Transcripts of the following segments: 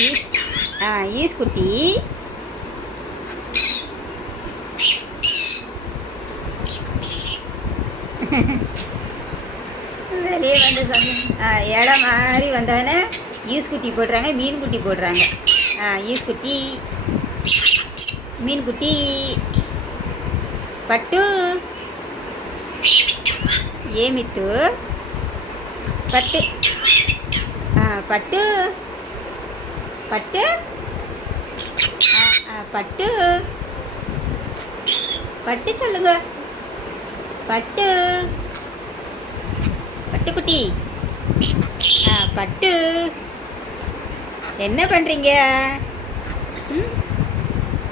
Is ah is குட்டி வெளியே வந்து சந்தோஷம் ஆ இடம் மாதிரி வந்தோடனே ஈஸ் குட்டி போடுறாங்க மீன் குட்டி போடுறாங்க ஆ ஈஸ் குட்டி மீன் குட்டி పట్టు ఏమిత్తు పట్టు ఆ, పట్టు பட்டு. பட்டு. பட்டு சொல்லுங்க. பட்டு. பட்டுக்குட்டி ஆ பட்டு. என்ன பண்ணுறீங்க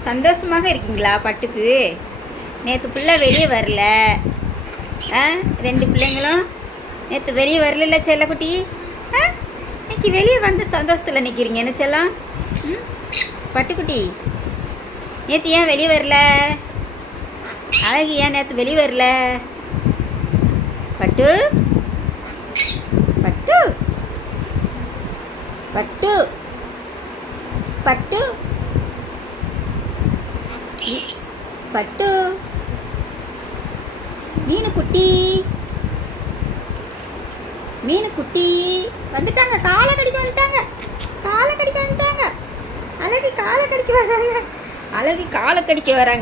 சந்தோஷமாக இருக்கீங்களா பட்டுக்கு? நேற்று பிள்ளை வெளியே வரல. ஆ ரெண்டு பிள்ளைங்களும் நேற்று வெளியே வரல செல்லக்குட்டி? ஆ? இன்னைக்கு வெளியே வந்து சந்தோஷத்தில் நிற்கிறீங்க என்ன செல்லாம்? பட்டுக்குட்டி நேற்று ஏன் வெளியே வரல? அழகு ஏன் நேற்று வெளியே வரல? பட்டு பட்டு பட்டு பட்டு பட்டு மீனு குட்டி மீன் குட்டி வந்துட்டாங்க காலை கடிக்க வந்துட்டாங்க. காலை கடிக்க வந்துட்டாங்க. அழகு காலை கடிக்க வராங்க. அழகு காலை கடிக்க வராங்க.